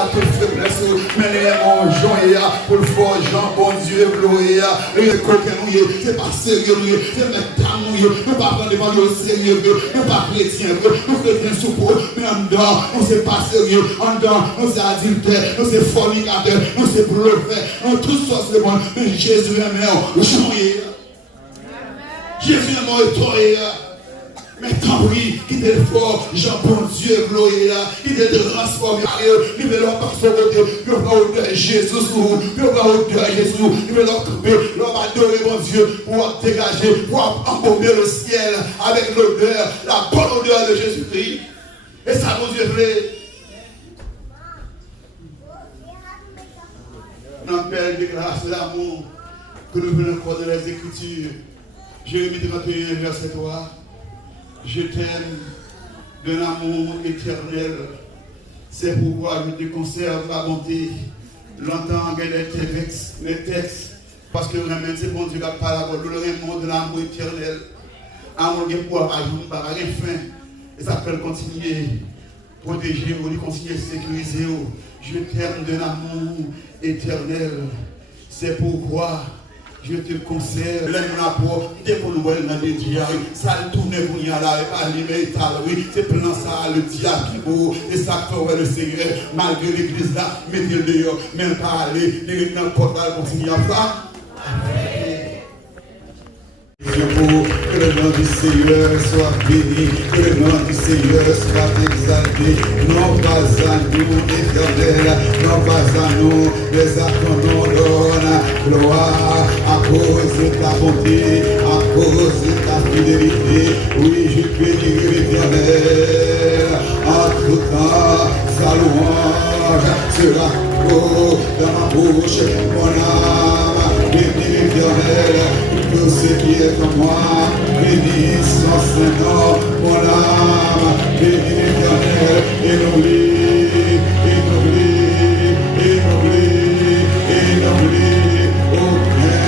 à toute faiblesse, mais les mon joie, pour le fort Jean, bon Dieu, gloire, et coquin, c'est pas sérieux, c'est mettre d'amour, nous pas prendre devant le sérieux, nous pas chrétiens, nous chrétiens sous mais en dedans, nous c'est pas sérieux, en dedans, nous c'est adultère, nous c'est fornicateur, nous c'est prophète, nous toutes sortes de monde, mais Jésus est mort, joyeux. Jésus est mort et toi, mais tant pis, qui t'est fort, Jean bon Dieu, gloire, qui t'est transformé, qui veut leur par son côté, qui va au Jésus, qui va au Jésus, qui veut leur couper, leur adorer mon Dieu, pour dégager, pour embaumer le ciel avec l'odeur, la bonne odeur de Jésus-Christ. Et ça, mon Dieu, plaît. Notre Père déclare l'amour que nous venons encore dans les Écritures. Jérémie 31, verset 3. Je t'aime d'un amour éternel. C'est pourquoi je te conserve la bonté. Longtemps, les textes, parce que vraiment, c'est bon Dieu qui a parlé, le remords de l'amour éternel. Amour qui pour ajouter par la fin. Et ça peut continuer, protéger, continuer, sécuriser. Je t'aime d'un amour éternel. C'est pourquoi je te conserve. L'aime la peau, dès qu'on nous voit dans les diables, ça tourne pour y aller, pas oui, c'est plein ça, le diable qui beau, et ça fait le Seigneur, malgré l'église là, mettez-le dehors, même pas aller, n'importe quoi, continuer à faire. Que le nom du Seigneur soit béni, que le nom du Seigneur soit exalté, non pas à nous éternel, non pas à nous, mais à ton nom donne gloire, à cause de ta bonté, à cause de ta fidélité, oui je bénirai l'éternel, en tout temps, sa louange sera haut dans ma bouche, mon âme, bénis l'éternel. Tout ce qui est en moi, bénis son Saint-Nom, mon âme, bénis l'éternel, et n'oublie, aucun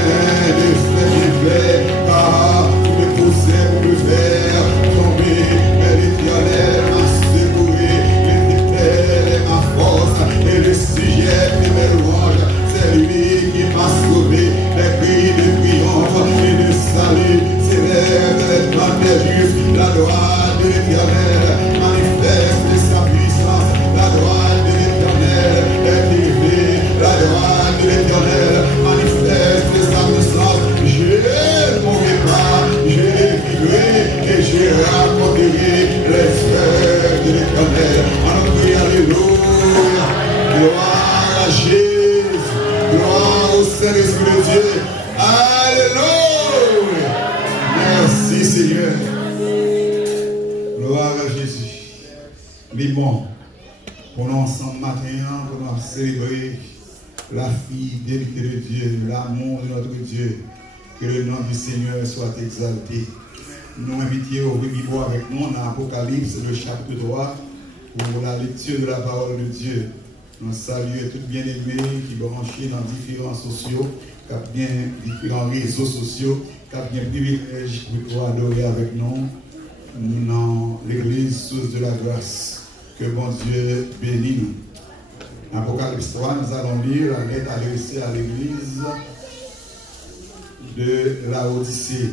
de ses bienfaits, car tous les poussés pour me faire tomber, mais l'éternel m'a secouru, l'éternel est ma force, et le sujet de mes louanges, c'est lui qui m'a sauvé, les cris de triomphe et de salut s'élèvent dans les plans des justes. La droite de l'éternel manifeste sa puissance. La droite de l'éternel est élevée. La droite de l'éternel manifeste sa puissance. Je ne mourrai pas, je vivrai et je raconterai les œuvres de l'éternel. On prie alléluia. Gloire à Jésus. Gloire au Saint-Esprit de Dieu. Alléluia. Merci Seigneur. Gloire à Jésus. Mais bon, pour nous ensemble matin, pour nous célébrer la fidélité de Dieu, l'amour de notre Dieu. Que le nom du Seigneur soit exalté. Nous invitons au Bible avec nous dans l'Apocalypse, le chapitre 3, pour la lecture de la parole de Dieu. Nous saluons tous bien-aimés qui branchés dans différents sociaux, différents réseaux sociaux, qui ont bien privilège pour adorer avec nous dans l'église source de la grâce. Que bon Dieu bénisse nous. Apocalypse 3, nous allons lire la lettre adressée à l'église de Laodicée.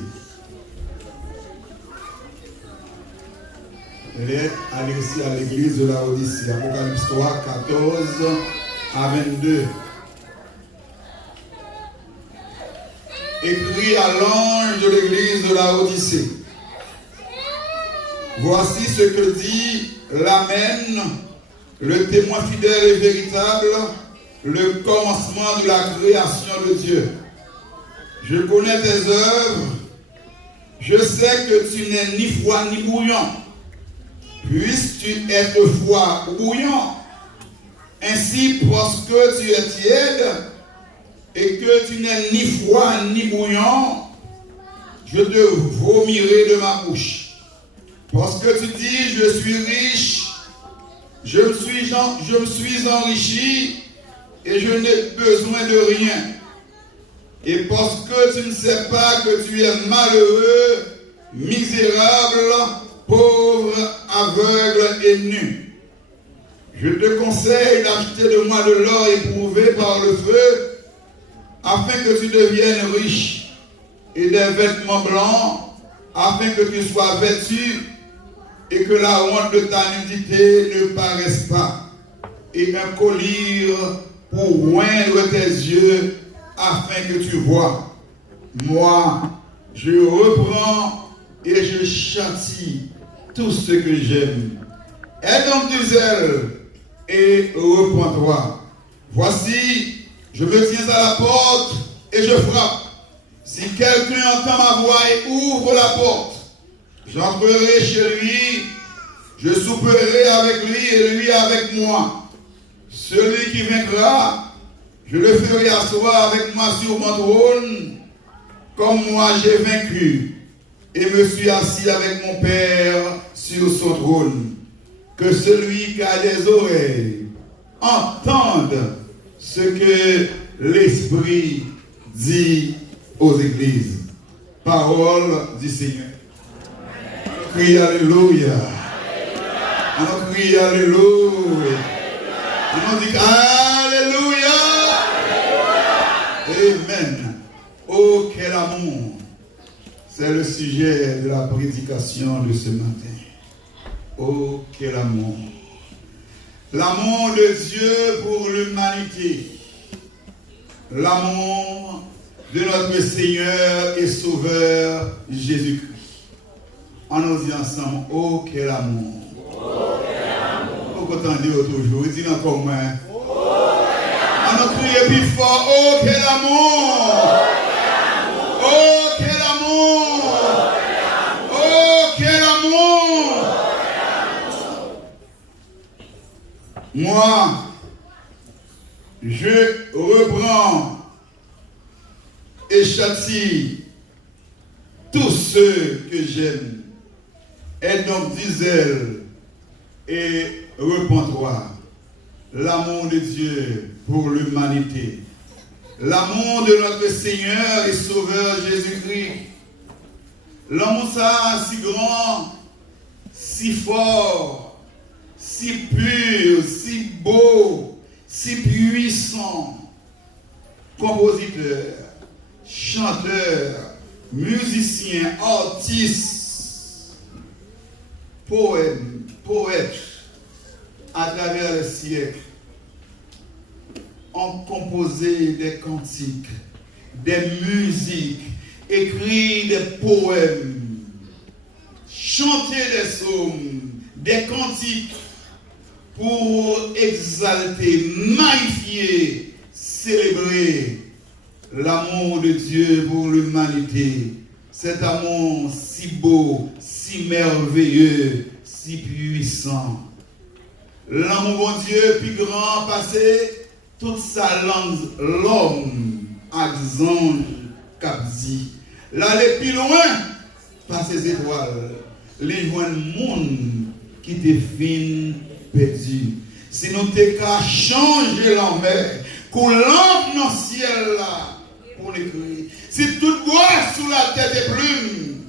Lettre adressée à l'église de Laodicée. Apocalypse 3, 14 à 22. Écrit à l'ange de l'église de Laodicée. Voici ce que dit l'Amen, le témoin fidèle et véritable, le commencement de la création de Dieu. Je connais tes œuvres, je sais que tu n'es ni froid ni bouillant. Puisses-tu être froid ou bouillant, ainsi parce que tu es tiède et que tu n'es ni froid ni bouillant, je te vomirai de ma bouche. Parce que tu dis, je suis riche, je me suis enrichi et je n'ai besoin de rien. Et parce que tu ne sais pas que tu es malheureux, misérable, pauvre, aveugle et nu. Je te conseille d'acheter de moi de l'or éprouvé par le feu, afin que tu deviennes riche, et des vêtements blancs, afin que tu sois vêtu, et que la honte de ta nudité ne paraisse pas, et un collier pour oindre tes yeux, afin que tu vois. Moi, je reprends et je châtie tout ce que j'aime. Aie donc du zèle et repens-toi. Voici, je me tiens à la porte et je frappe. Si quelqu'un entend ma voix et ouvre la porte, j'entrerai chez lui, je souperai avec lui et lui avec moi. Celui qui vaincra, je le ferai asseoir avec moi sur mon trône, comme moi j'ai vaincu et me suis assis avec mon Père sur son trône. Que celui qui a des oreilles entende ce que l'Esprit dit aux églises. Parole du Seigneur. On crie Alléluia. On crie Alléluia. On dit Alléluia. Amen. Oh, quel amour. C'est le sujet de la prédication de ce matin. Oh, quel amour. L'amour de Dieu pour l'humanité. L'amour de notre Seigneur et Sauveur Jésus-Christ. On nous dit ensemble, oh, quel amour. Oh, quel amour. Vous entendez toujours, il dit encore moins. Oh, on nous crie plus fort, oh, quel amour. Oh, quel amour. Oh, quel amour. Moi, je reprends et châtie tous ceux que j'aime. Aie donc du zèle et repens-toi. L'amour de Dieu pour l'humanité. L'amour de notre Seigneur et Sauveur Jésus-Christ. L'amour ça si grand, si fort, si pur, si beau, si puissant. Compositeur, chanteur, musicien, artiste, poète, à travers le siècle, ont composé des cantiques, des musiques, écrit des poèmes, chanté des psaumes, des cantiques pour exalter, magnifier, célébrer l'amour de Dieu pour l'humanité. Cet amour si beau, si merveilleux, si puissant. L'amour de Dieu plus grand passé toute sa langue, l'homme, axange, capdi. L'aller plus loin, par ses étoiles, les joints monde qui te fin perdu. Si nous t'es qu'à changer l'envers, qu'on lampe dans le ciel là, pour l'écrire. Si tout bois sous la tête des plumes,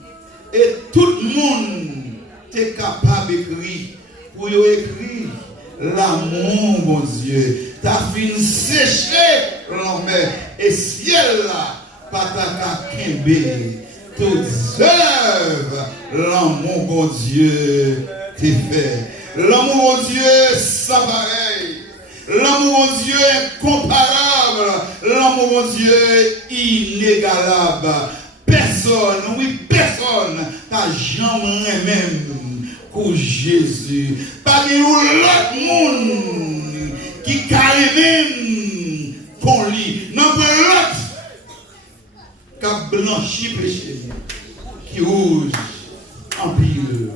et tout le monde t'es capable d'écrire, pour y écrire l'amour, mon Dieu. T'as fin séché l'envers, et ciel là, pas ta kembe, toutes œuvres, l'amour, mon Dieu, t'es fait. L'amour, mon Dieu, ça pareil. L'amour de Dieu incomparable. L'amour de Dieu inégalable. Personne, oui, personne n'a jamais même que Jésus. Parmi nous, l'autre monde qui carré même qu'on lit. Non, pas l'autre qui a blanchi péché. Qui rouge en pile.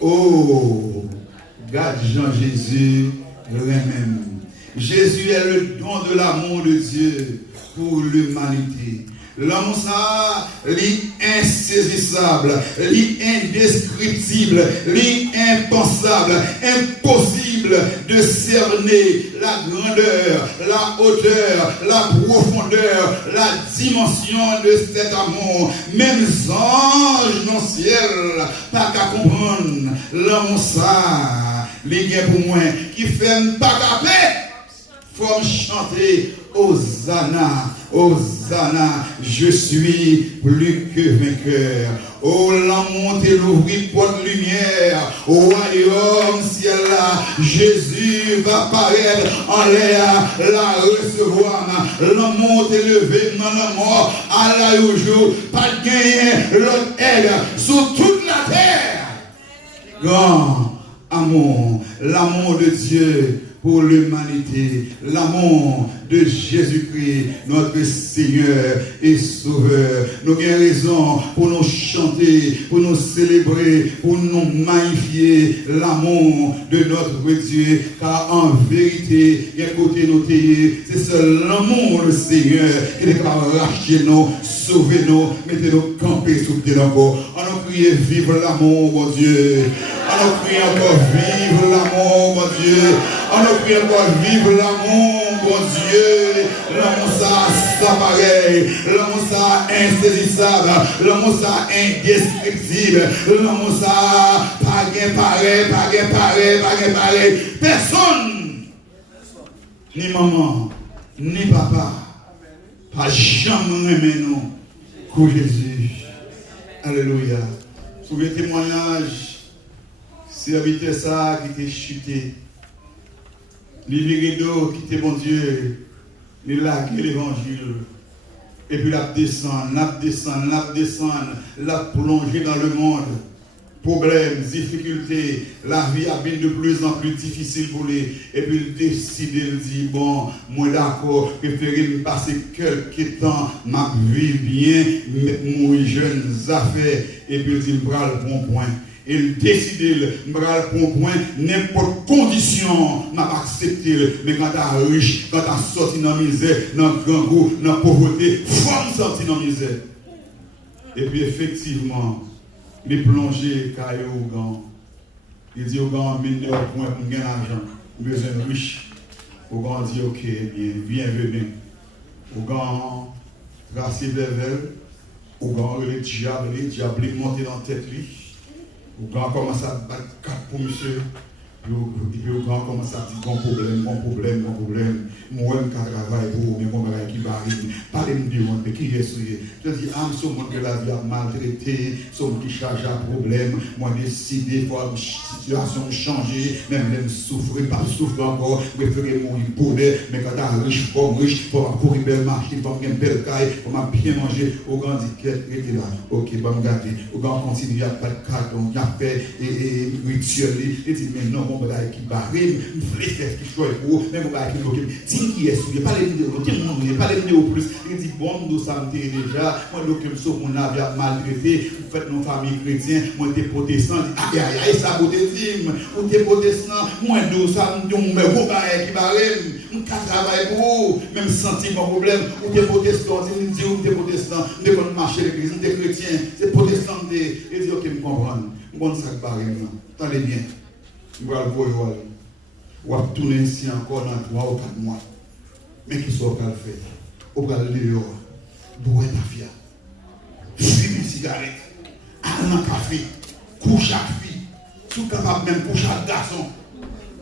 Oh, garde Jean Jésus, le même. Jésus est le don de l'amour de Dieu pour l'humanité. L'amour ça, l'insaisissable, l'indescriptible, l'impensable, impossible de cerner la grandeur, la hauteur, la profondeur, la dimension de cet amour. Même les anges dans le ciel, pas qu'à comprendre l'amour ça. les gains pour moi, qui fait pas caper, faut chanter Hosanna, Hosanna, je suis plus que vainqueur. Oh, l'amour t'est l'ouvri porte lumière. Au royaume ciel là, Jésus va paraître en l'air, la recevoir. L'amour t'est levé dans la mort, à la jour, pas de gagner l'autre aide sur toute la terre. Grand amour, l'amour de Dieu pour l'humanité, l'amour de Jésus-Christ, notre Seigneur et Sauveur. Nous avons raison pour nous chanter, pour nous célébrer, pour nous magnifier l'amour de notre Dieu, car en vérité, il y a côté nous, c'est seul l'amour du Seigneur qui est capable de racheter nous, sauver nous, mettre nous camper sous pied encore. On nous prie vive l'amour, mon Dieu. On nous prie encore vive l'amour, mon Dieu. On nous prie encore vive l'amour, mon Dieu. L'amour ça pareil. L'amour ça insaisissable. L'amour ça indescriptible. L'amour ça pas pareil. Personne, ni maman, ni papa, pas jamais aimé nous pour Jésus. Alléluia. Sous le témoignage, serviteur ça qui était chuté. Les rideaux qui était mon Dieu, il a l'évangile. Et puis la descend, la plongé dans le monde. Problèmes, difficultés, la vie a bien de plus en plus difficile pour lui. Et puis il décide, il dit, bon, moi d'accord, préférez me passer quelques temps, ma vie bien, mon jeune affaires. Et puis il dit, il prend le bon point. Il décide, il prend le bon point, n'importe condition, m'a accepté. Mais quand tu es riche, quand tu es sorti dans la misère, dans le grand goût, dans la pauvreté, il faut sortir dans la misère. Et puis effectivement, les plongées caillou au gant. Il dit au gant, mine au point pour gagner l'argent, besoin de riche. Au gant dit, ok, bienvenue. Au gant, tracé vers elle. Au gant, le diable est monté dans la tête. Au gant commence à battre 4 pour monsieur. Et puis au gant commence à dire, bon problème. Moi, je travaille pour mais mon travail qui varie. Parlez-moi du monde, mais qui est souillé. Je dis, ce monde que la vie a maltraité, ce monde qui charge à problème. Moi, décidé, il faut une situation changer, même souffrir, pas souffrir encore, préférer mourir pauvre, mais quand tu es riche, comme riche, il faut avoir une belle marché, il faut avoir une belle caille, il faut bien manger. Au grand dit, qu'est-ce que là? Ok, bon, regardez. Au grand continue, il n'y a pas de carte, il y a fait et rituel. Il dit, mais non, mon bagage qui barre, il faut faire ce qu'il faut pour même mon bagage qui bloque. Dis qui est souillé, pas les vidéos, pas les vidéos plus. Il dit, bon, nous sommes déjà, moi, donc, mon avis a maltraité, vous faites nos familles chrétiennes, moi, t'es protestant, aïe, ça, vous t'es protestant, moi, nous sommes, mais vos bagage qui barre, nous travaillons pour vous, même sentir mon problème, ou t'es protestant, vous t'es protestant, vous devez marcher l'église, vous êtes chrétien, c'est protestant, et dit, ok, je comprends, bon, ça barre, attendez bien. Vous allez voir, vous allez tourner ici encore dans 3 ou 4 mois. Mais qui sont pas le faire? Vous allez aller dehors, boire ta fille, fumer une cigarette, aller dans un café, coucher à fille, tout capable même coucher à garçon.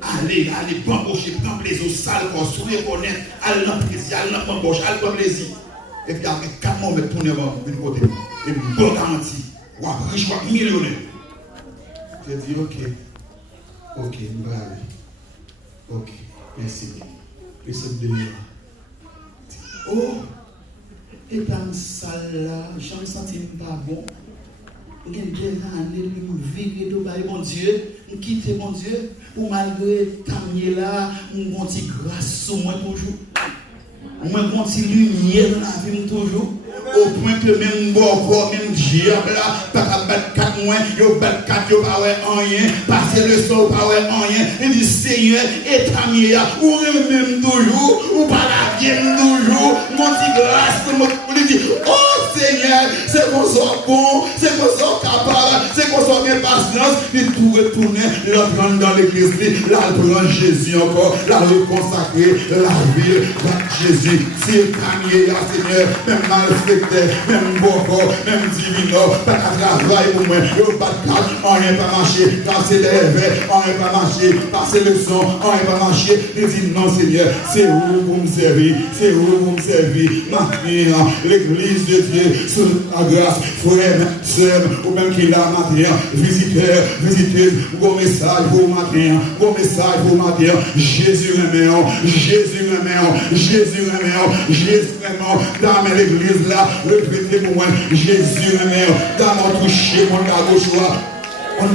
Allez, bambocher, prendre plaisir, sale corps, sourire, connaître, aller dans le plaisir, aller dans le bamboche, aller dans le plaisir. Et puis après 4 mois, vous allez tourner de côté. Et puis, bon garantie, vous êtes riche, vous êtes millionnaire. Je dis, ok, ok, merci. Et c'est de oh, et dans la salle là, je me sens pas bon. Je suis années, je vis tout mon Dieu, je quitte mon Dieu, pour malgré tamie là, je suis grâce sur moi toujours. Je suis lumière dans la vie toujours. Au point que même bon même diable là, pas battre 4 mois, yo battre 4, yo pas rien, passer le sol, pas rien. Il dit Seigneur, et tamie là, ou même toujours, ou pas la bien toujours, mon petit grâce, il dit, oh Seigneur, c'est qu'on soit bon, c'est qu'on soit capable, c'est qu'on soit bien patience, et tout retourner, l'entendre dans l'église, là, prendre Jésus encore, là, le consacrer, la ville, Jésus, c'est panier, Seigneur, même malfecté, même boco, même divino, pas de travail pour moi, pas de cadre, on n'est pas marché, passer les rêves, on n'est pas marché, passer le son, on n'est pas marché, et dit non, Seigneur, c'est où vous me servez, c'est où vous me servez, maintenant, l'église de Dieu, sous la grâce, frère, sœur, ou même qui l'a matin, visiteur, visiteuse, bon message pour matin, bon message pour matin, Jésus remet, Jésus remet, Jésus remet, Jésus remet, dans l'église là, répétez pour moi, Jésus remet, dans mon toucher, mon gauche, mon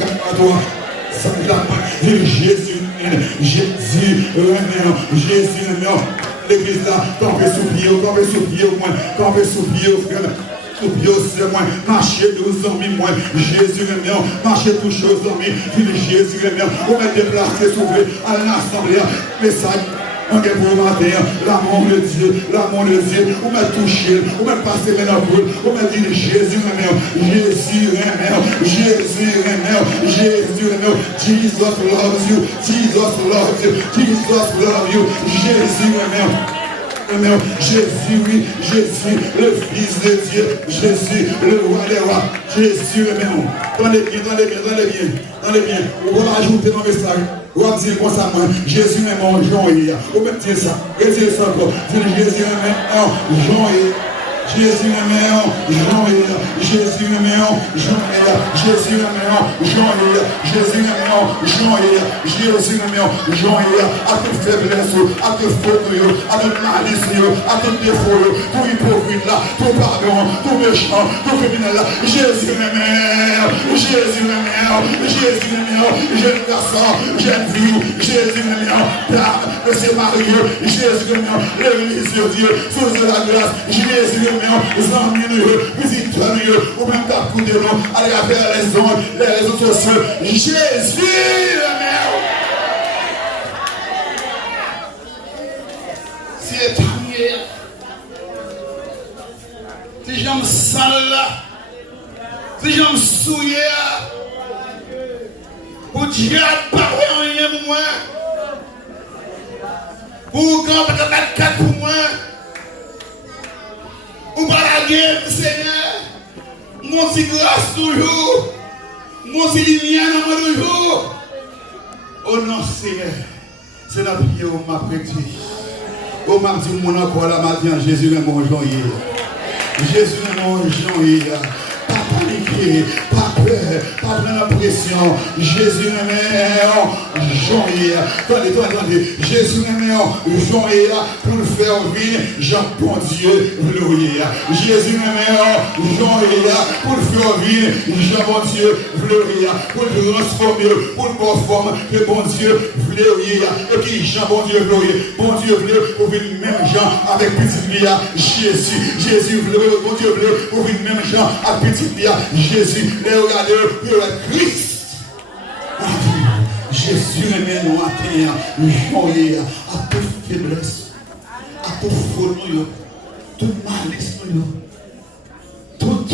gauche, Jésus remet, Jésus remet, Jésus remet, l'église là, campez sous pied, campez sous pied, frère. C'est moi, marcher 12 ans, moi, Jésus est mien, marcher tout chose en moi, Jésus est mien, on m'a déplacé, s'ouvrir à l'assemblée, message, on est pour matin, l'amour de Dieu, on m'a touché, on m'a passé maintenant pour, on m'a dit Jésus est mien, Jésus est mien, Jésus est mien, Jésus est mien, Jesus loves you, Jesus loves you, Jesus loves you, Jésus est mien. Jésus, oui, Jésus, le Fils de Dieu, Jésus, le roi des rois, Jésus est même. Tendez bien. On va ajouter dans le message. On va dire comme ça, Jésus est mon Jean-Yves. On va dire ça. Retirez ça encore. Jésus est mon Jean-Yves. Jésus est mon Jean-Yves. Jésus est mon Jean-Yves. Jésus est mon Jean-Yves. Jésus est mon Jean-Yves. Jésus est mon Jean-Yves. À toute faiblesse, à toute faute, à toute malice, à tout défaut, tout hypocrite là, tout pardon, tout méchant, tout criminel là. Jésus est mon. Jésus est mon. Jésus est mon. Jeune garçon, jeune fille, Jésus est mon. Dame, monsieur Mario, Jésus est mon. L'église de Dieu, source de la grâce, Jésus est mon. Visiteurs, ou même capouter nous, allez faire les ondes, les réseaux sociaux. Jésus, le mien. C'est terminé. Si j'aime sale, si j'aime souillé, pour Dieu, pas rien pour moi. Pour quand peut-être la carte pour moi. Ou pas la guerre, Seigneur. Mon si grâce toujours. Mon si lumière toujours. Oh non, Seigneur. C'est la prière où m'a prêté. Où m'a dit mon encore la matin, Jésus est mon joyeux. Jésus est mon joyeux. Pas paniquer, pas peur, pas prendre la pression. Jésus est mon joyeux. Attendez. Jésus est mon joyeux pour le faire vivre. Jean, bon Dieu, gloria. Jésus est mon joyeux pour le faire vivre. Jean, bon Dieu, gloria. Pour le transformer, pour le conformer, que bon Dieu, gloria. Et puis Jean, bon Dieu, gloria. Bon Dieu, gloria, pour venir même Jean avec petit Bia. Jésus, gloria, bon Dieu, gloria, pour venir même Jean avec petit Bia. Jésus, les regardeurs, le Christ. Jésus est mon matin, joyeux à toute faiblesse, à toute folie, toute malice, tout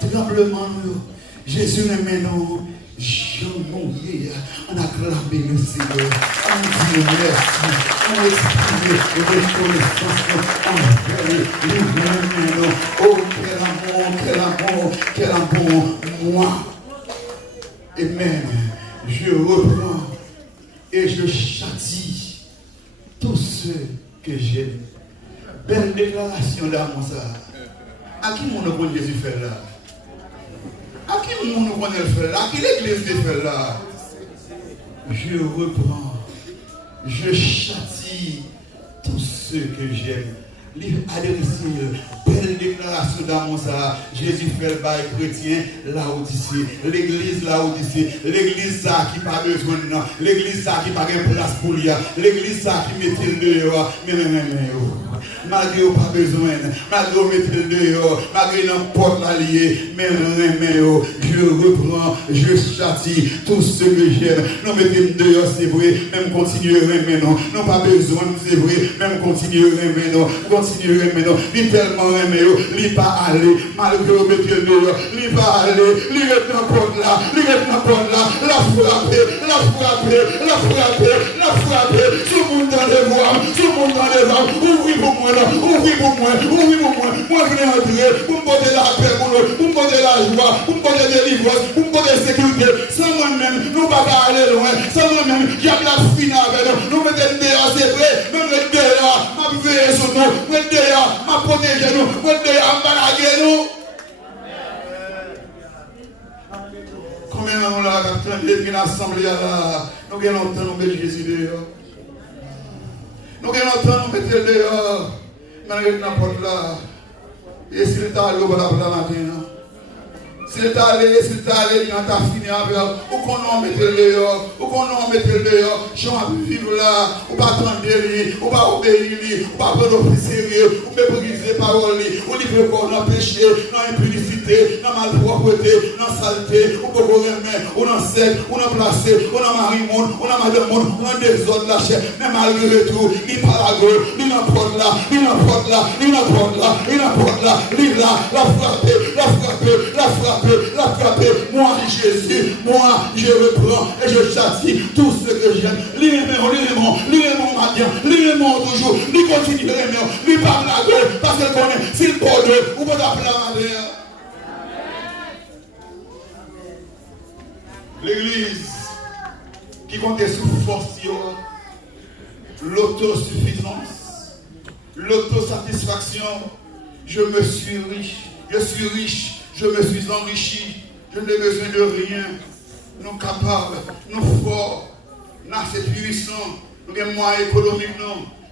tremblement. Jésus est mon joyeux. On acclame le Seigneur, on dit merci, on exprime reconnaissance envers lui. Oh, quel amour, moi. Amen. Je reprends et je châtie tous ceux que j'aime. Belle déclaration d'amour ça. À qui mon bon Jésus fait là? À qui mon bon Jésus fait là? À qui l'église fait là? Je reprends, je châtie tous ceux que j'aime. Belle déclaration d'amour ça. Jésus fait le bail chrétien Laodicée. L'église Laodicée. L'église ça qui n'a pas besoin de nous. L'église ça qui n'a pas de place pour lui. L'église ça qui met le dehors. Mais. Malgré pas besoin. Malgré mettre le dehors. Malgré n'importe l'allié. Mais je reprends. Je châtie tous ceux que j'aime. Non mettez le dehors c'est vrai. Même continuer mais non. Non pas besoin c'est vrai. Même continuer mais non. continue à aimer nous. Il tellement aimé, il pas aller, malgré le métier de nous, il pas aller, il est dans la porte là, il est dans la porte là, la frapper, la frapper, la frapper, la frapper, tout le monde dans les voies, tout le monde dans les voies, ouvrez pour moi là, ouvrez pour moi, ouvrez pour moi, moi je vais entrer, pour me porter la paix, pour me porter la joie, pour me porter la délivrance, pour me porter la sécurité, sans moi-même, nous ne pouvons pas aller loin, sans moi-même, il y a de la fine avec nous, nous mettons dehors, c'est vrai, même le dehors, ma veille sur nous, le dehors, ma protéger nous, le dehors, ma balaguer nous. Combien nous là, quand une assemblée là, nous avons longtemps nous mettre Jésus dehors. Nous avons longtemps nous mettre dehors, malgré n'importe là. Et s'il est allé au matin, s'il t'a allé, quand t'as fini avec, ou qu'on en mette dehors, ou qu'on en mette dehors, j'en vivre là, ou pas attendre lui, ou pas obéir lui, ou pas prendre au sérieux, ou mépriser parole lui, ou livrer corps dans le péché, dans l'impudicité, dans la malpropreté, dans la saleté, ou pour remettre, ou dans le secte, ou dans le placé, ou dans le mari-monde, ou dans le madame-monde, ou dans le désordre de la chair, mais malgré tout, il parle à gauche, il n'importe là, il n'importe là, il n'importe là, il n'importe là, il là, la frapper, la frapper, la frapper. La frapper, moi Jésus, moi je reprends et je châtie tout ce que j'aime. L'irrément matin, l'irrément toujours, lui continue de l'aimer, lui parle la gueule, parce qu'elle connaît, s'il porte, ou pas d'appeler la matin. L'église qui compte sous force, l'autosuffisance, l'autosatisfaction, je me suis riche, je me suis enrichi, je n'ai besoin de rien. Nous capables, nous forts, nous assez puissants, nous avons moyens économiques,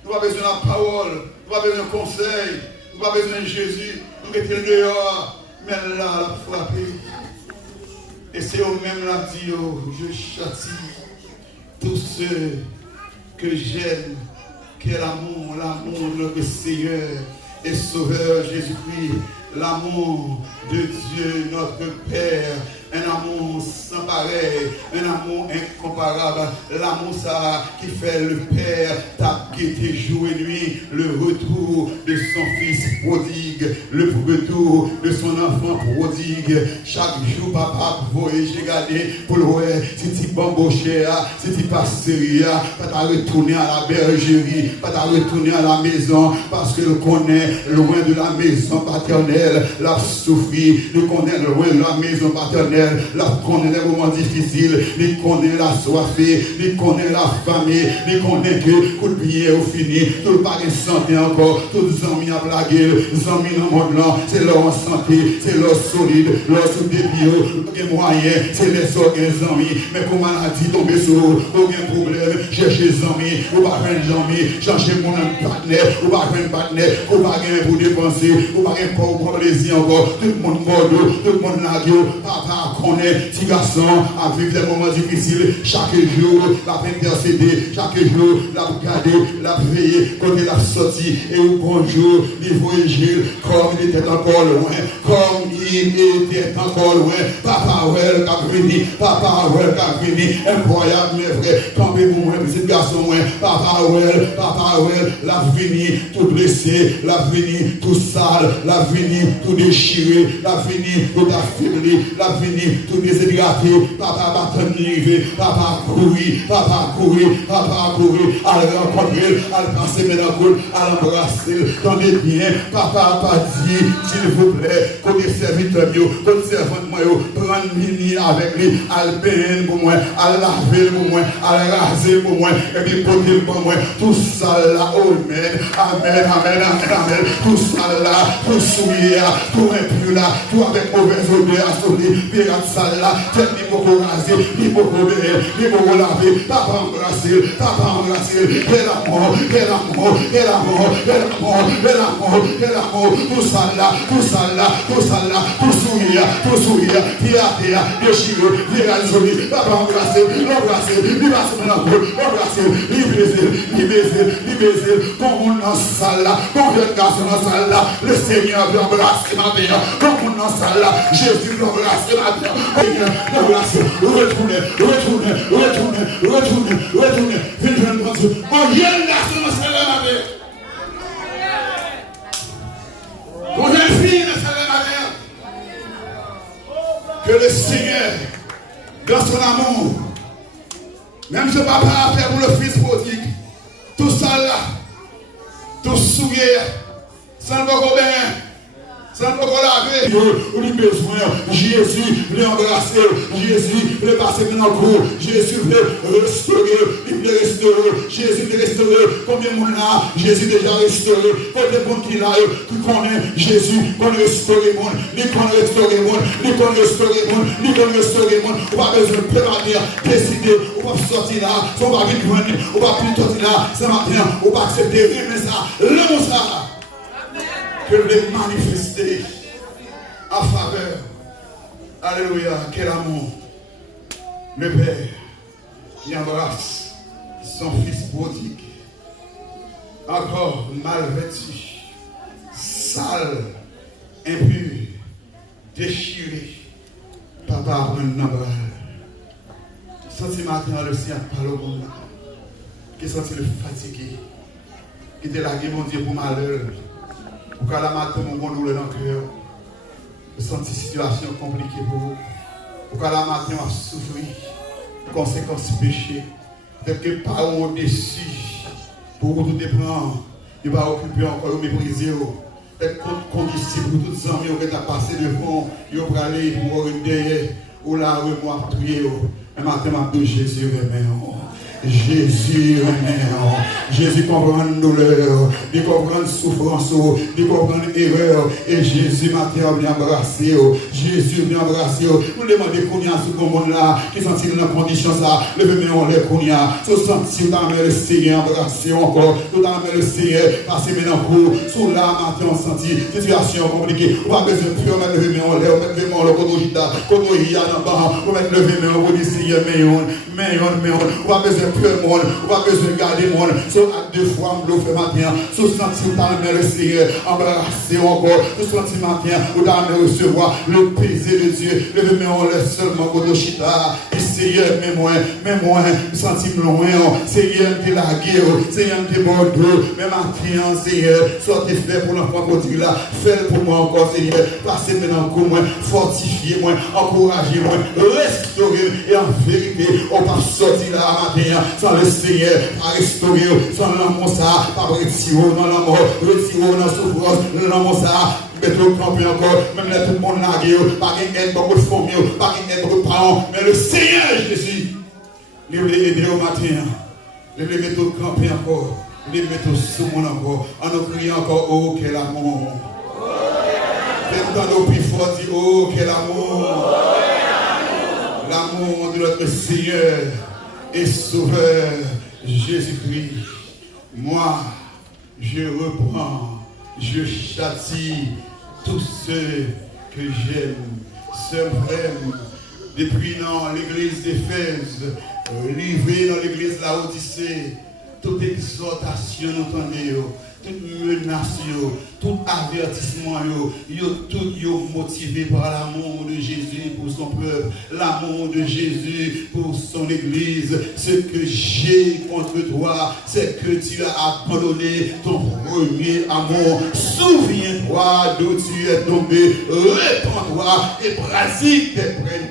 nous avons besoin de la parole, nous avons besoin de conseil, nous avons besoin de Jésus, nous mettons dehors, mais là, la frappé. Et c'est au même là dit, je châtie tous ceux que j'aime, qui est l'amour de notre Seigneur et Sauveur Jésus-Christ. L'amour de Dieu, notre Père, un amour sans pareil, un amour incomparable, l'amour ça qui fait le Père t'inquiéter jour et nuit, le retour de son fils prodigue, le retour de son enfant prodigue. Chaque jour, papa, voyager, garder pour le voir, si tu bambocher, si tu passes, pas t'as retourner à la bergerie, pas t'as retourner à la maison, parce que le connaît loin de la maison paternelle. La souffrir, nous connaît loin de la maison paternelle, la connaît les moments difficiles, nous connaît la soifée, nous connaît la famille, nous connaît que coup de pied au fini, tout le paquet santé encore, tous les amis à blaguer, les amis dans le monde là, c'est leur santé, c'est leur solide, leur sous des bio, les moyens, c'est les autres amis, mais comme maladie tombe sur eux, aucun problème, cherchez les amis, ou pas faire les amis, cherchez mon partenaire, ou pas faire un partenaire, ou pas gagner pour dépenser, ou pas gagner pour plaisir encore, tout le monde mort, tout le monde lagué, papa connaît, petit garçon, à vivre des moments difficiles, chaque jour, la intercéder, chaque jour, la regarder, la veiller, quand il a sorti, et au bonjour, il voyageait, comme il était encore loin, comme il était encore loin, papa ouais, qu'a venu, papa ouais, qu'a venu, incroyable, mais vrai, campez pour moi, petit garçon, papa ouais, la venu, tout blessé, la venu, tout sale, la venu, tout déchiré, la venu, tout affaibli, la venu, tout déshydraté, papa battre arrivé, papa courir, à le rencontrer, à le passer mélancolie, à l'embrasser, tendez bien, papa pas dit, s'il vous plaît, côté serviteur, côté servant moi, prendre mini avec lui, à le peindre pour moi, à le laver pour moi, à le raser pour moi, et puis porter pour moi, tout ça là, amen, tout ça là, tout souillé, tout impur là, tout avec mauvaise odeur à sonner, pirate sale là, tête ni beaucoup rasé, ni beaucoup béé, ni beaucoup lavé, papa embrassé, quel amour, tout ça là, tout souillé, piraté, déchiré, viralisé, papa embrassé, lui passer mon amour, lui baiser, comme on en salle là, comme je garçon en salle là, le Seigneur veut embrasser ma vie, comme on en salle là, Jésus veut embrasser ma vie, embrasser, retourner, venez, mon Dieu, garçon en salle là, ma vie. Seigneur, dans son amour, même ce papa a fait pour le fils prodigue, tout ça là, tout souillé, sans le bien. Sans le laver, on a besoin. Jésus veut embrasser. Jésus veut passer dans le cou. Jésus veut restaurer. Il veut restaurer. Jésus veut restaurer. Combien de monde là? Jésus déjà restauré. Combien de monde qui là? Qui connaît Jésus? Qu'on restaure le monde. Il qu'on restaure le monde. Il qu'on restaure le monde. Il qu'on restaure le monde. On va besoin de préparer, décider. On va sortir là. On va vite joindre. On va plus sortir là. Ce matin, on va accepter. Mais ça, l'amour ça. Que les manifester en faveur. Alléluia, quel amour. Le Père qui embrasse son fils prodigue, encore mal vêtu, sale, impur, déchiré. Papa prend un embrasse. Senti matin le ciel par le monde. Qui senti le fatigué. Qui était là, mon Dieu, pour malheur. Ou quand la matin, mon bon douleur dans le cœur, vous sentez une situation compliquée pour vous. Ou quand la matin, on a souffert, conséquences du péché. Quelque part au-dessus, pour vous tout dépendre, il va occuper encore, vous mépriser. Peut-être condition pour tous les amis, vous êtes passé devant, vous allez aller pour une derrière, ou là, vous allez prier. Mais maintenant, Jésus remet. Jésus, Jésus comprend une douleur, il comprend une souffrance, il comprend une erreur, et Jésus matin vient embrasser, Jésus vient embrasser. Vous demandez qu'on y a ce monde là, qui sont dans la condition ça, levez-moi en l'air qu'on y a, se sentir dans le Seigneur, embrasser encore, tout dans le Seigneur, passer maintenant pour, sous là matin on sentit, situation compliquée, on va besoin de faire, levez-moi en l'air, levez-moi en l'air, quand on y a dans le bas, on va levez-moi, on va dire Seigneur, on va besoin de monde, on va besoin de garder le monde. Sur deux fois, on fait matin. Sur sentir dans le Seigneur, embrasser encore. Sur sentir matin, on va recevoir le baiser de Dieu. Le on laisse seulement pour le chita. Et Seigneur, mais moi, sentir loin. Seigneur, t'es la guerre. Seigneur, t'es Bordeaux. Mais matin, Seigneur, sortez fait pour l'enfant prodigue là. Faites pour moi encore, Seigneur. Passez maintenant pour moi, fortifiez-moi, encouragez-moi, restaurez et en vérité, on va sortir là matin. Sans le Seigneur, à restaurer, sans l'amour ça, pas retirer dans la mort, retirer dans la souffrance, l'amour ça, mettre au camp encore, même là tout le monde largué, pas qu'il aide beaucoup de famille, pas qu'il aide beaucoup de parents, mais le Seigneur Jésus, il veut aider au matin, il veut mettre au camp encore, il veut mettre au sous encore, en nous criant encore, oh quel amour. Même dans nos plus forts, dit, oh quel amour. L'amour de notre Seigneur et Sauveur Jésus-Christ. Moi, je reprends, je châtie tous ceux que j'aime. Ceux même depuis dans l'église d'Éphèse, livré dans l'église Laodicée, toute exhortation, entendez, toute menace, tout avertissement, tout motivé par l'amour de Jésus pour son peuple, l'amour de Jésus pour son église. Ce que j'ai contre toi, c'est que tu as abandonné ton premier amour. Souviens-toi d'où tu es tombé, répands-toi et pratique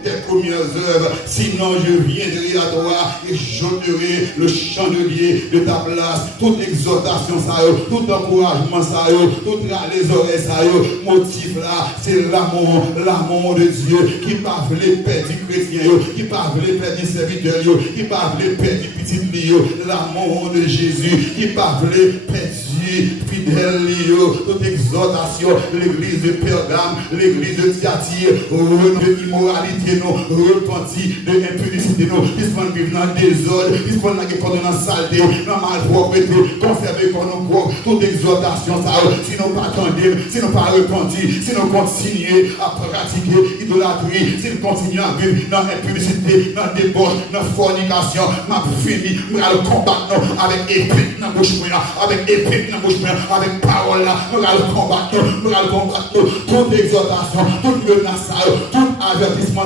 tes premières œuvres. Sinon, je viendrai à toi et j'ôterai le chandelier de ta place. Toute exhortation, ça, tout encouragement, ça, toutes les oreilles, ça, motif là, c'est l'amour de Dieu qui parle les pères du chrétien, qui parle les pères du serviteur, qui parle les pères du petit lieu, l'amour de Jésus qui parle les pères fidèles, toute exhortation, l'église de Pergame, l'église de Thyatire, de immoralité, repenti de impudicité, qui se font vivre dans le désordre, qui se font dans la saleté, dans la malpropreté, conserver comme nous propres, toute exhortation, ça, si nous pas attendons, si nous pas repentis, si nous continuons à pratiquer idolâtrie, si nous continuons à vivre dans l'impudicité, dans la débauche, dans la fornication, m'a fini, nous allons combattre avec épée dans la bouche, avec épée dans la bouche, avec parole là, nous allons combattre, toute exhortation, toute menace, tout avertissement,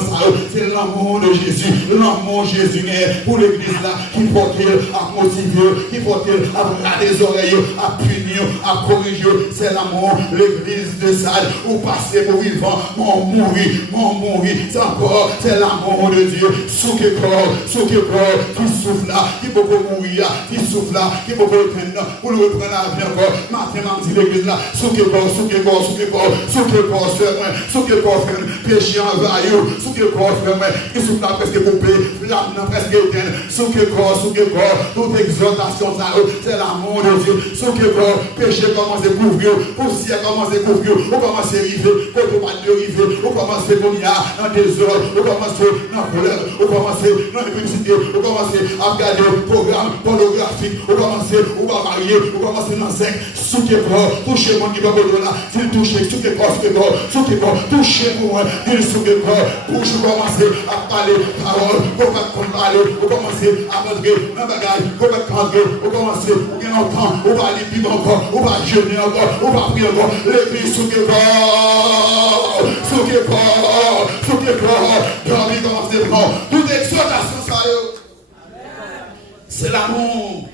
c'est l'amour de Jésus, l'amour Jésus pour l'église là, qui faut-il à motiver, qui faut-il à ouvrir les oreilles, à punir, discipliner, à corriger, c'est l'amour. L'église de Sade, où passer pour vivant, mon mourir, c'est encore, c'est l'amour de Dieu. Souke corps, qui souffle là, qui peut mourir, qui souffle là, qui peut éteindre, pour le reprendre la vie encore. Matin, dit l'église là, souke corps, frère, péché envers vous, souke corps, frère, qui souffle là presque coupé, l'âme presque éteinte, souke corps, toute exhortation, c'est l'amour de Dieu. Souke corps, péché commence à couvrir, poussière commence à couvrir, on commence à river, quand on va de river, on commence à venir dans des désordre, on commence dans la colère, on commence dans l'épicité, on commence à regarder le programme pornographique, on commence à marier, on commence dans le sec, souke corps, touchez mon niveau de là, s'il touche, souke corps, touchez-moi, il souke corps, pour je commencer à parler parole, on va parler, on commence à rentrer dans le bagage, on va rentrer, on commence à gagner longtemps, on va aller vivre encore, on va jeûner encore, on va prier encore, l'église souke corps, dans vie commence à prendre, toute exhortation ça c'est l'amour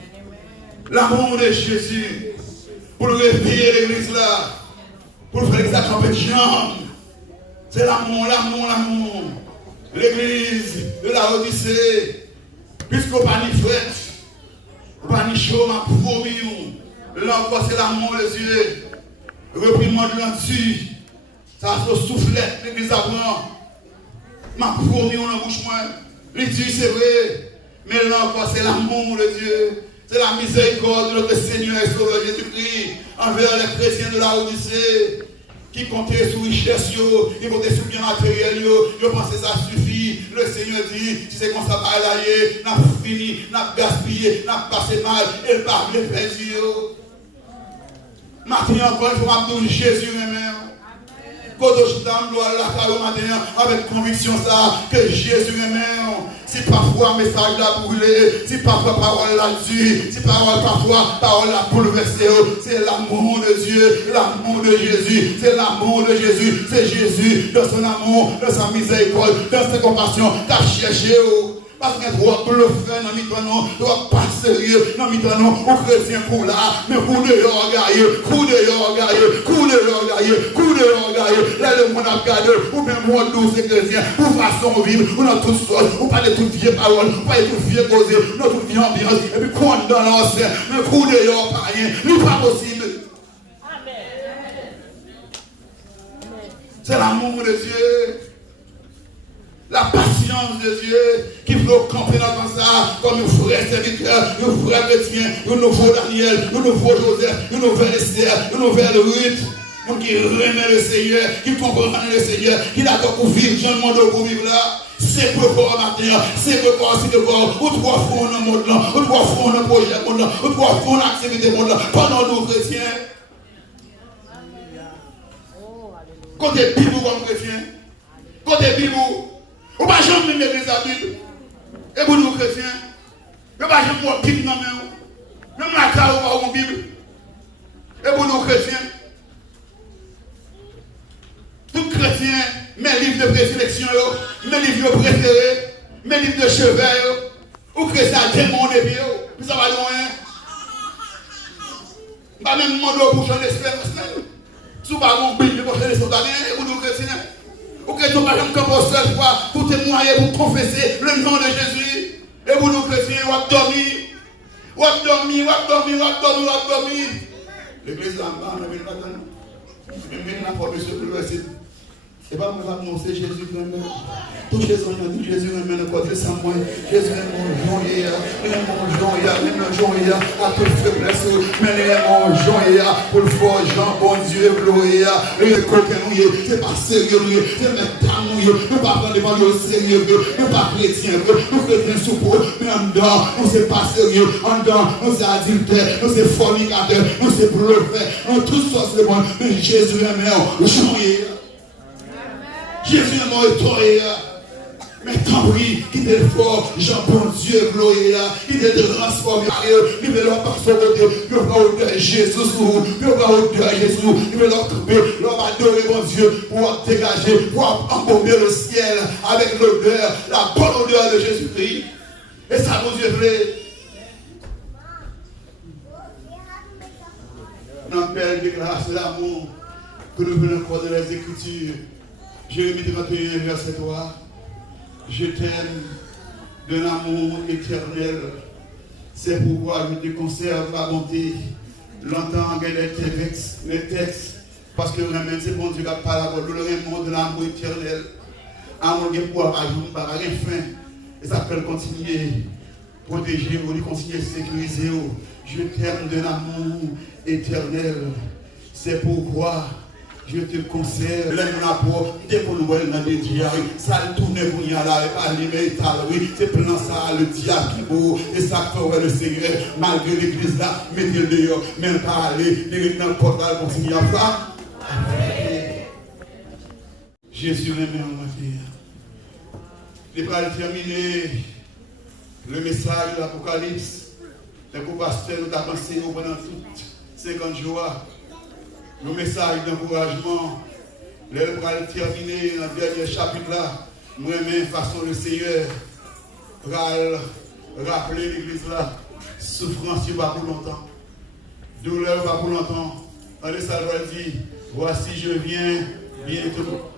de Jésus, pour le réveiller l'église là, pour faire les actions avec Jean. C'est l'amour. L'église de la Odyssée, puisqu'on pas ni fret, on pas ni chaud, ma promis. Là encore, c'est l'amour de Dieu. Reprimande là-dessus. Ça se soufflette, l'église avant. Ma promis, on en bouche moins. L'étude, c'est vrai. Mais là encore, c'est l'amour de Dieu. C'est la miséricorde de notre Seigneur et Sauveur Jésus-Christ envers les chrétiens de la Odyssée qui comptaient sur richesse, ils comptaient sur bien matériel, ils pensaient que ça suffit. Le Seigneur dit, si c'est comme ça, n'a fini, n'a gaspillé, n'a passé mal, et par les plaisirs. Maintenant encore, il faut m'abdouler Jésus même. Avec conviction ça, que Jésus même. Si parfois message l'a brûlé, si parfois parole l'a tué, si parfois parole l'a bouleversé, c'est l'amour de Dieu, l'amour de Jésus, c'est l'amour de Jésus, c'est Jésus dans son amour, dans sa miséricorde, dans sa compassion, qu'a cherché. Parce que toi, pour le faire dans mi-temps, tu vas pas sérieux dans mi-temps, aux chrétiens pour là, mais pour dehors, coup de là le monde a gardé, ou même moi, nous, ces chrétiens, pour façon vivre, on a tout seul, on parle de toutes vieilles paroles, on parle de toutes vieilles causées, on a toute vieille ambiance, et puis quand dans l'ancien, mais coup dehors, pas rien, n'est pas possible. C'est l'amour de Dieu. La patience de Dieu qui veut camper dans ça comme un vrai serviteur, un vrai chrétien, un nouveau Daniel, un nouveau Joseph, un nouvel Esther, un nouvel Ruth. Qui remet le Seigneur, qui comprend le Seigneur, qui d'accord pour vivre, Jean le monde pour vivre là. C'est pour corps matin, c'est pour corps, c'est pour corps, ou trois fois dans le monde là, ou trois fois dans le projet monde là, ou trois fois dans l'activité monde là, pendant nous chrétiens. Côté Bible comme chrétien, côté Bible. Ou pas jamais l'église à Bible. Et pour nous chrétiens, ou pas jamais voir Bible dans même. Même la carte ou pas Bible. Et pour nous chrétiens, tout chrétien, mes livres de présélection, mes livres préférés, mes livres de chevet, ou chrétien démon de pied, puis ça va loin. Pas même demander pour changer d'espérance. Si vous n'avez pas Bible pour changer d'espérance, et pour nous chrétiens. Ou que nous parlons comme une seule fois pour témoigner, pour confesser le nom de Jésus. Et pour nous chrétiens, on va dormir. L'église là-bas, on ne pas dans. Même la porte de ce verset. Et pas nous annoncer Jésus vraiment. Touchez son nom, Jésus même le côté sans moi. Jésus même mon joie, même le joie, à toute faiblesse, mais mon joie, pour le fort Jean, bon Dieu, gloria. Et le coquin, c'est pas sérieux, c'est même tamouille, nous pas prendre devant le sérieux, nous pas chrétiens, nous chrétiens sous peau, mais en dedans, nous c'est pas sérieux, en dedans, nous c'est adultère, nous c'est fornicateur, nous c'est bluffeur, nous tous sortes de monde, mais Jésus même, joie. Jésus est mort et toi, mais tant pis, qui t'est fort, Jean bon Dieu, gloria, qui t'est transformé, il veut leur passer au côté, il veut leur odeur Jésus, il veut leur odeur Jésus, il veut leur couper, leur adorer mon Dieu, pour dégager, pour embaumer le ciel avec l'odeur, la bonne odeur de Jésus-Christ. Et ça, mon Dieu, plaît. notre belle déclaration d'amour que nous venons croire dans les Écritures. Jérémie 31, verset 3. Je t'aime d'un amour éternel. C'est pourquoi je te conserve ma bonté. Longtemps qu'elle était vexe, les textes, parce que vraiment c'est bon Dieu qui a parlé, le remords de l'amour éternel. Amour qui pour ajouter, pas rien fin. Et ça peut continuer, protéger, continuer, sécuriser. Je t'aime d'un amour éternel. C'est pourquoi je te conserve. L'aime la peau, dès qu'on nous voit dans les diaries, ça tourne pour y aller, pas les métal, oui, c'est plein ça, le diable qui beau, et ça fait le secret, malgré l'église là, mettez-le dehors, même pas aller, direct dans le portal, continuer à faire. Jésus l'aime en matière. Il va terminer le message de l'Apocalypse. Le pasteur nous a pensé pendant toutes 50 jours. Le message d'encouragement. Il va terminer dans le dernier chapitre là. Moi-même, façon le Seigneur, rappeler l'église là. Souffrance, il va pour longtemps. Douleur, va pour longtemps. Allez, ça doit dire, voici je viens bientôt.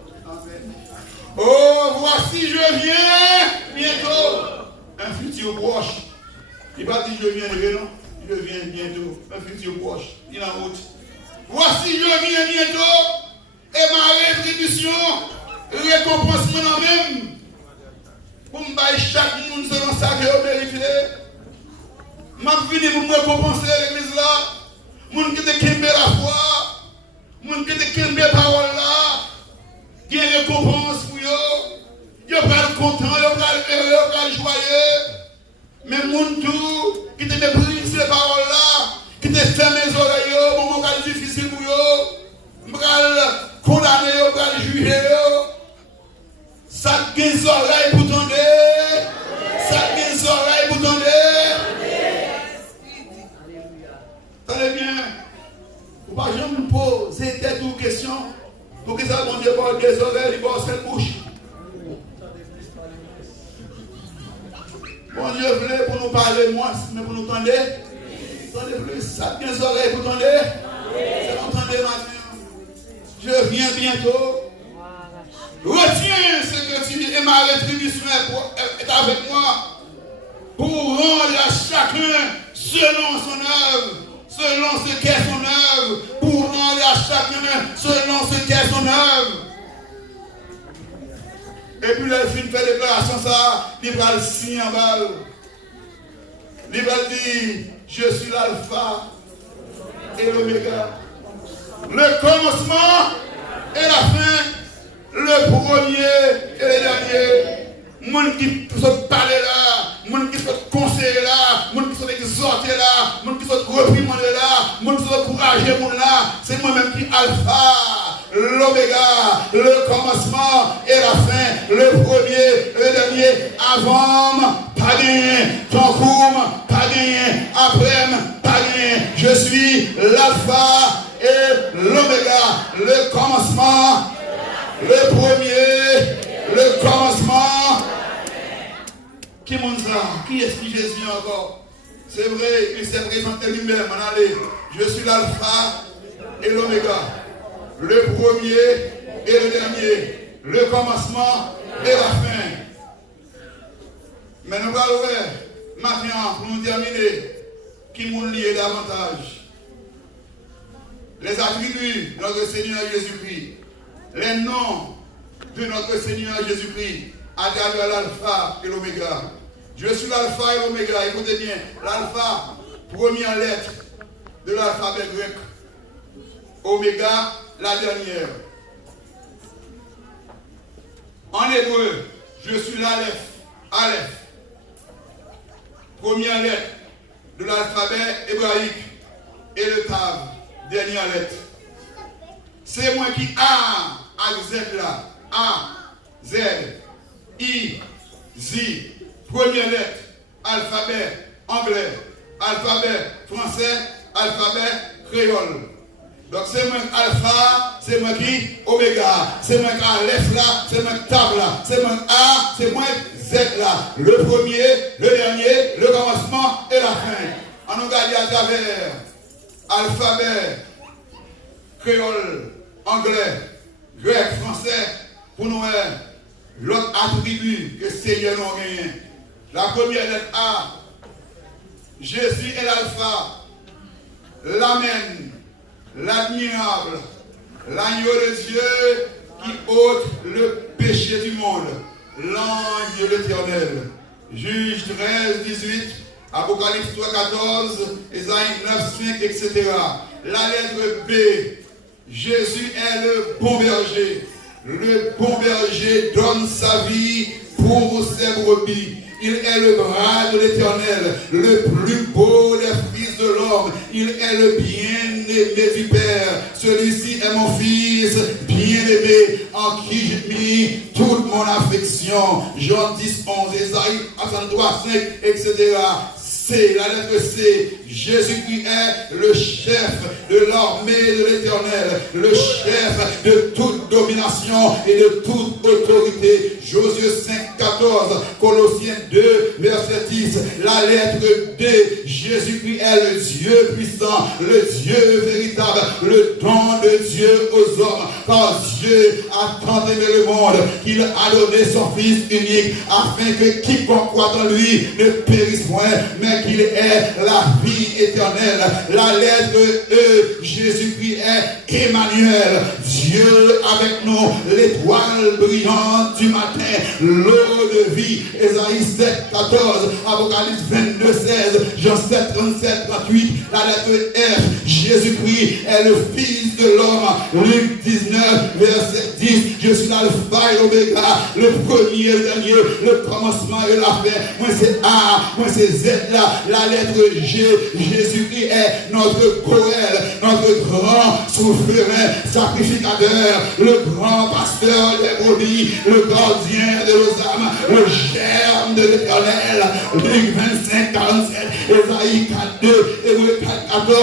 Oh, voici je viens bientôt. Un futur proche. Il va dire je viendrai, non? Je viens bientôt. Un futur proche. Il est en route. Voici je viens bientôt. Et ma rétribution, récompense moi-même. Pour me bailler chaque monde selon ça que vous méritez. Je vais venir pour me récompenser l'église là. Moun qui te kembe la foi. Moun qui te kembe la parole là. Qui a une récompense pour eux. Ils sont pas contents, ils sont pas heureux, ils sont pas joyeux. Mais moun tout, qui te méprise ces paroles là, qui te ferme les oreilles au moment où c'est difficile pour eux, ils vont condamner, ils vont juger. Ça qui les oreilles pour tendre. Ça qui les oreilles pour tendre. Tenez bien, vous ne pouvez pas jamais poser tête ou question. Pour que ça, mon Dieu, par des oreilles, il va cette bouche. Bon Dieu voulait pour nous parler moins, mais pour nous tendre. Tendez plus, ça tient les oreilles pour tendre. C'est l'entendez maintenant. Je viens bientôt. Retiens ce que tu dis et ma rétribution est avec moi. Pour rendre à chacun selon son œuvre. Selon ce qu'est son œuvre, pour rendre à chacun selon ce qu'est son œuvre. Et puis le film fait déclaration ça, il va le signer en balle. Il va dire, je suis l'alpha et l'oméga. Le commencement et la fin, le premier et le dernier. Moun qui sont parler là, moun qui sont conseiller là, moun qui sont exhorter là, moun qui sont reprimander là, moun qui sont encourager moun là, c'est moi-même qui alpha, l'oméga, le commencement et la fin, le premier, le dernier, avant, pas gagné, ton coum, pas gagné, après, pas gagné, je suis l'alpha et l'oméga, le commencement, le premier, le commencement. Qui monte ça? Qui est-ce qui Jésus encore? C'est vrai, il s'est présenté lui-même. Allez, je suis l'alpha et l'oméga, le premier et le dernier, le commencement et la fin. Mais nous allons voir maintenant, pour nous terminer, qui m'ont lié davantage. Les attributs de notre Seigneur Jésus-Christ, les noms de notre Seigneur Jésus-Christ à travers l'alpha et l'oméga. Je suis l'alpha et l'oméga. Écoutez bien, l'alpha, première lettre de l'alphabet grec. Oméga, la dernière. En hébreu, je suis l'Aleph. Aleph. Première lettre de l'alphabet hébraïque. Et le Tav, dernière lettre. C'est moi qui A, avec Z là. A, Z, I, Z, première lettre, alphabet anglais, alphabet français, alphabet créole. Donc c'est moi alpha, c'est moi qui oméga, c'est moi qui aleph là, c'est moi qui tav là, c'est moi A, c'est moi Z là. Le premier, le dernier, le commencement et la fin. On nous regarde à travers alphabet créole, anglais, grec, français, pour nous, l'autre attribut que Seigneur nous a gagné. La première lettre A, Jésus est l'alpha, l'amen, l'admirable, l'agneau de Dieu qui ôte le péché du monde, l'ange de l'Éternel. Juge 13, 18, Apocalypse 3, 14, Ésaïe 9, 5, etc. La lettre B, Jésus est le bon berger. Le bon berger donne sa vie pour ses brebis. Il est le bras de l'Éternel, le plus beau des fils de l'homme. Il est le bien-aimé du Père. Celui-ci est mon fils bien-aimé, en qui j'ai mis toute mon affection. Jean 10, 11, Ésaïe 63, 5, etc. C, la lettre C, Jésus-Christ est le chef de l'armée de l'Éternel, le chef de toute domination et de toute autorité. Josué 5, 14, Colossiens 2, verset 10, la lettre D, Jésus-Christ est le Dieu puissant, le Dieu véritable, le don de Dieu aux hommes. Car Dieu a tant aimé le monde qu'il a donné son Fils unique, afin que quiconque croit en lui ne périsse point, mais qu'il ait la vie éternelle. La lettre E, Jésus-Christ est Emmanuel, Dieu avec nous, l'étoile brillante du matin, l'eau de vie. Ésaïe 7, 14, Apocalypse 22, 16, Jean 7, 37, 38, la lettre F, Jésus-Christ est le Fils de l'homme. Luc 19, verset 10, je suis l'alpha et l'oméga, le premier et le dernier, le commencement et la fin. Moi c'est A, moi c'est Z là. La lettre G, Jésus-Christ est notre Goël, notre grand souverain sacrificateur, le grand pasteur des brebis, le gardien de nos âmes, le germe de l'Éternel. Luc 25, 47, Ésaïe 4, 2, Hébreux 4, 14,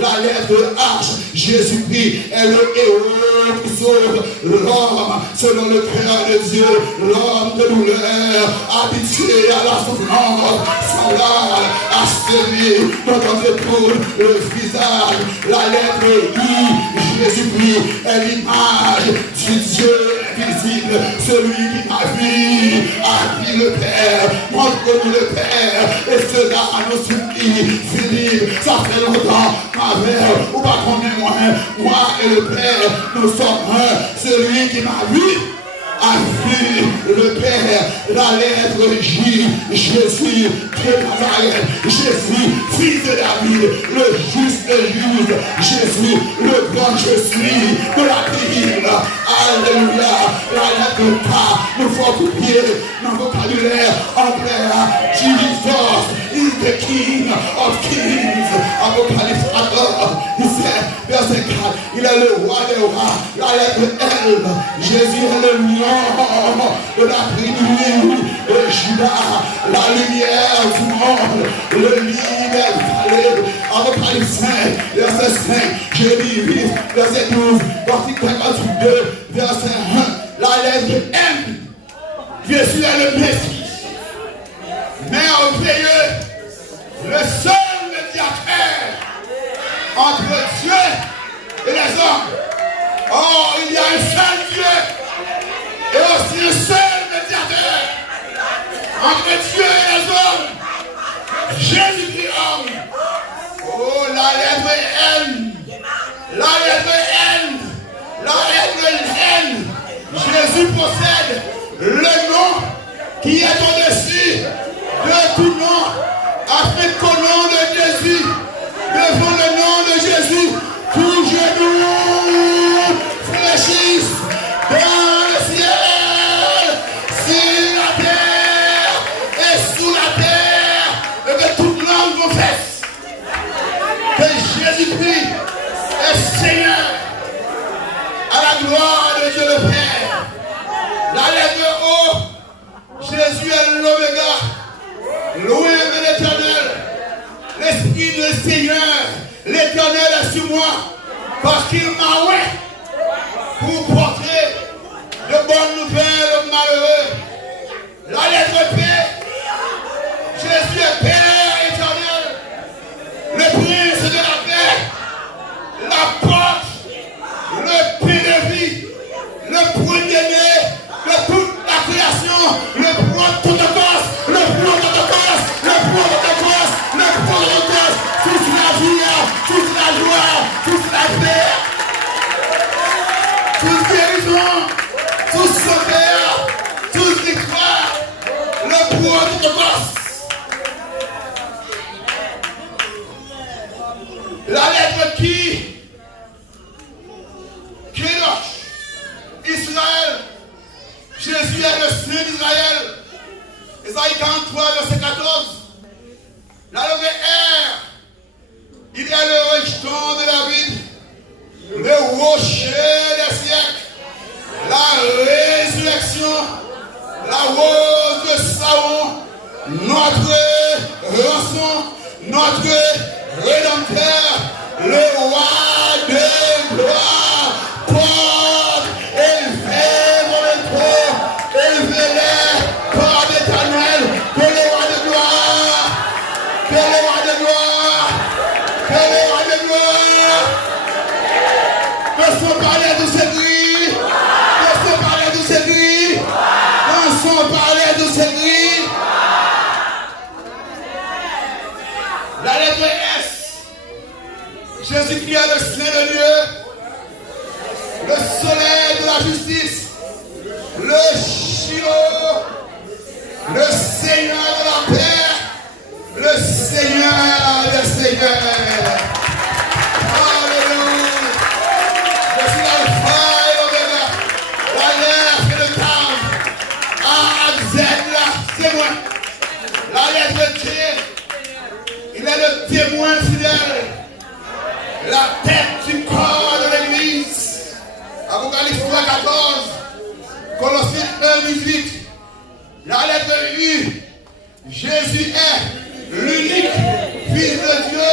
la lettre H, Jésus-Christ est le héros qui sauve l'homme selon le cœur de Dieu, l'homme de douleur, habitué à la souffrance, semblable à celui dont on détourne le visage. La lettre I, Jésus-Christ est l'image du Dieu invisible, celui qui m'a vu, a dit le Père, montre-nous le Père, et cela nous supplie. Philippe, ça fait longtemps qu'avec, ou pas qu'on est moi et le Père, nous sommes un. Celui qui m'a vu a vu le Père. La lettre J, Jésus de Nazareth, Jésus, fils de David, le juste juge, Jésus, le grand je suis de la Bible. Alléluia. La lettre K, nous faut couper dans le vocabulaire anglais. Jesus is the King of Kings. Apocalypse 14, verset 4, il est le roi des rois. La lettre L, Jésus est le lion de la tribu de Judas, la lumière du monde, le libérateur. Apocalypse 5, verset 5, Jérémie 8, verset 12, Cortique 52, verset 1, la lettre M, Jésus est le Messie, merveilleux, le seul médiateur entre Dieu et les hommes. Oh, il y a un seul Dieu et aussi un seul médiateur entre Dieu et les hommes, Jésus-Christ homme. Oh, la lettre N, la lettre N, la lettre N. Jésus possède le nom qui est au-dessus de tout nom, afin qu'au nom de Jésus, devant le nom de Jésus, tout genou fléchisse dans le ciel, sur la terre et sous la terre, et que toute langue confesse que Jésus-Christ est Seigneur, à la gloire de Dieu le Père. La lettre O, Jésus est l'Oméga, loué de l'Éternel, l'Esprit du Seigneur, l'Éternel est sur moi, parce qu'il m'a oué pour porter de bonnes nouvelles aux malheureux. La lettre P, Jésus est Père éternel, le prince de la paix, la porte bien-aimé de toute la création, le prototokos, le prototokos, le prototokos, le prototokos, toute la vie, toute la joie, toute la paix, toute guérison, toute sauveur, toute victoire, le prototokos. La lettre qui Kédosh, Israël, Jésus est le Saint d'Israël. Isaïe 43, verset 14. La levé R, il est le rejeton de David, le rocher des siècles, la résurrection, la rose de Saron, notre rançon, notre Rédempteur, le roi de gloire, porte, élevez mon trône, élevez-les par l'Éternel, que le roi de gloire, que le roi de gloire, que le roi de gloire. Laissons parler de ces gris, laissons parler de ces gris, laissons parler de ces gris. La lettre S. Jésus-Christ est le Saint de Dieu, le soleil de la justice, le Shiloh, le Seigneur de la paix, le Seigneur des Seigneurs. Alléluia. Je suis l'alpha et l'oméga, l'alerte et le temps. A, Z, là, c'est moi. La lettre T, il est le témoin fidèle. La tête du corps de l'Église. Apocalypse 3, 14. Colossiens 1, 18. La lettre U. Jésus est l'unique Fils de Dieu.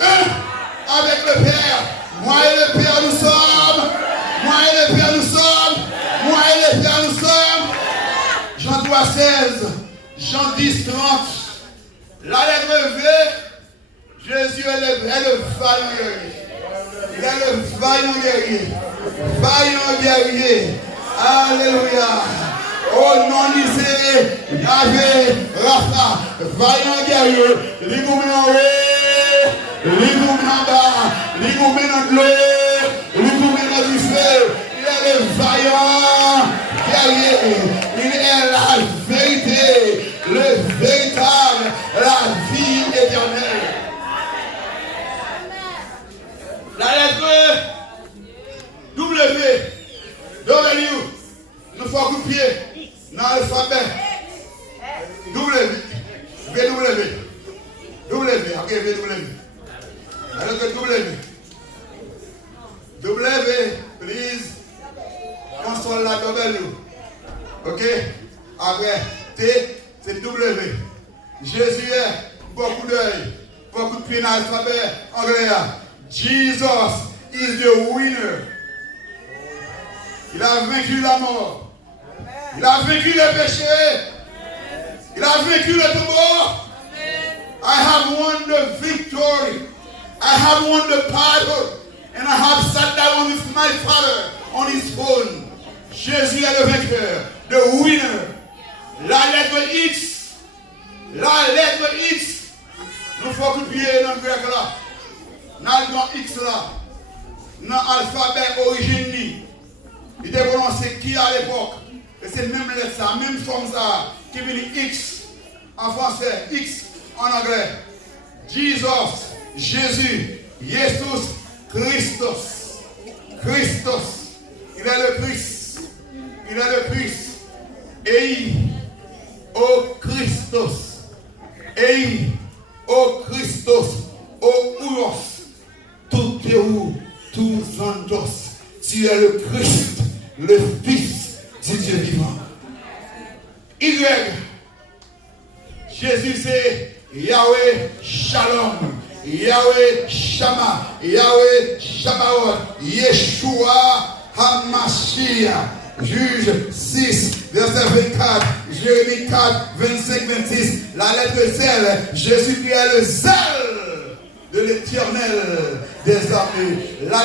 Un avec le Père. Moi et le Père nous sommes. Moi et le Père nous sommes. Moi et le Père nous sommes. Jean 3, 16. Jean 10, 30. La lettre V. Jésus est le vaillant guerrier. Il est le vaillant guerrier. Vaillant guerrier. Alléluia. Au nom d'Isé, Yahvé, Rapha, vaillant guerrier. L'Igoumé en haut, l'Igoumé en bas, l'Igoumé dans l'eau, l'Igoumé dans du feu. Il est le vaillant guerrier. Il est la vérité, le véritable, la vie éternelle. La lettre W, nous faut couper dans l'alphabet. W, ok, V. La lettre W, please, console la W. Ok, après T, c'est W. Jésus est beaucoup d'œil, beaucoup de pieds dans l'alphabet anglais. Jesus is the winner. Il a vaincu la mort. Il a vaincu le péché. Il a vaincu le tombeau. I have won the victory. I have won the battle. And I have sat down with my Father on his throne. Jésus est le vainqueur, the winner. La lettre X. La lettre X. Nous faut copier dans le grec là. Dans le grand X là, dans l'alphabet origine, il était prononcé qui à l'époque. Et c'est même lettre ça, même forme ça, qui veut dire X en français, X en anglais. Jesus, Jésus, Jesus, Christos. Christos, il est le Christ. Il est le Christ. Ei, o Christos. Ei, o Christos, o Ouros. Tout est où, tout Zandos. Tu es le Christ, le Fils du Dieu vivant. Y. Jésus c'est Yahweh Shalom, Yahweh Shama, Yahweh Shabaoth, Yeshua HaMashiach. Juge 6, verset 24, Jérémie 4, 25, 26. La lettre zèle, Jésus est le zèle de l'Éternel des armées. La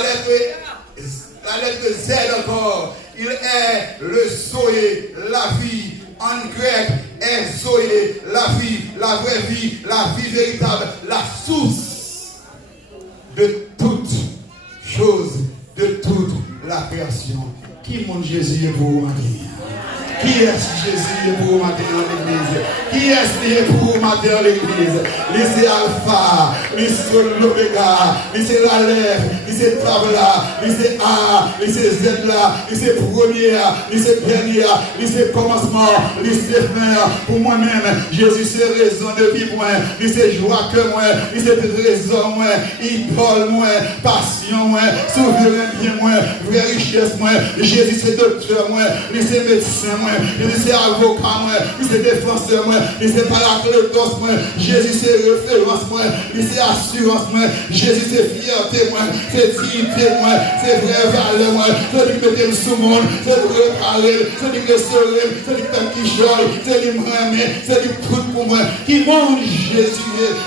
lettre zèle encore, Il est le Zoé, la vie. En grec, est Zoé, la vie, la vraie vie, la vie véritable, la source de toutes choses, de toute la création. Qui monte Jésus est pour vous matin? Qui est-ce Jésus est pour vous matin dans l'église? Qui est-ce qui est pour vous matin dans l'église? Lui c'est Alpha, lui c'est l'Oméga, lui c'est l'Aleph, lui c'est Tabla, lui c'est A, lui c'est Z là, lui c'est premier, lui c'est dernier, lui c'est commencement, lui c'est fin. Pour moi-même, Jésus c'est raison de vivre moi, lui c'est joie que moi, lui c'est raison moi, idole moi, passion moi, souverain bien moi, vraie richesse moi, Jésus c'est docteur moi, lui c'est médecin moi, Jésus c'est avocat moi, lui c'est défenseur moi, lui c'est paraclétos moi, Jésus c'est référence moi, lui c'est assurance moi, Jésus c'est fierté moi, c'est dignité moi, c'est vraie valeur moi, c'est lui qui met sous le monde, c'est lui qui parle, c'est lui qui sauve, c'est lui qui chante, c'est lui qui remet, c'est lui tout pour moi, qui mange Jésus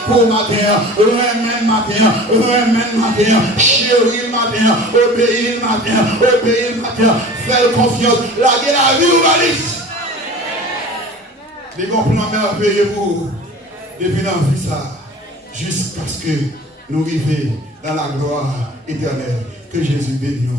pour matin, remène matin, remène matin, chérie matin, obéir matin, faire confiance, laguer la vie ou valise. Les compliments merveilleux pour depuis dans la vie ça, jusqu'à ce que nous arrivions dans la gloire éternelle. Que Jésus bénisse.